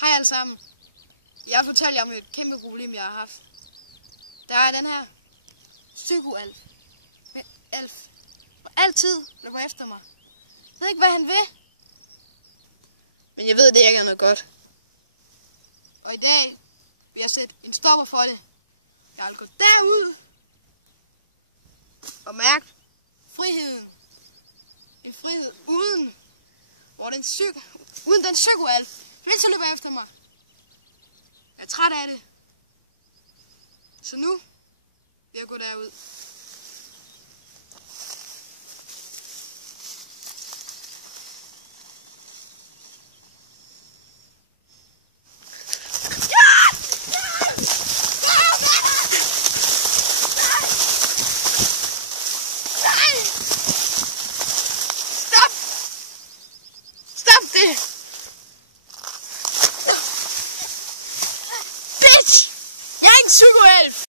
Hej alle sammen. Jeg fortæller jer om et kæmpe problem, jeg har haft. Der er den her psykoalf. Alf. Og altid løber efter mig. Jeg ved ikke, hvad han vil. Men jeg ved, det ikke er noget godt. Og i dag vil jeg sætte en stopper for det. Jeg vil gå derud og mærke friheden. En frihed uden den psykoalf. Vil så løber efter mig. Jeg er træt af det. Så nu vil jeg gå derud. Stop det! Bitch! Jeg er ikke en psykoalf!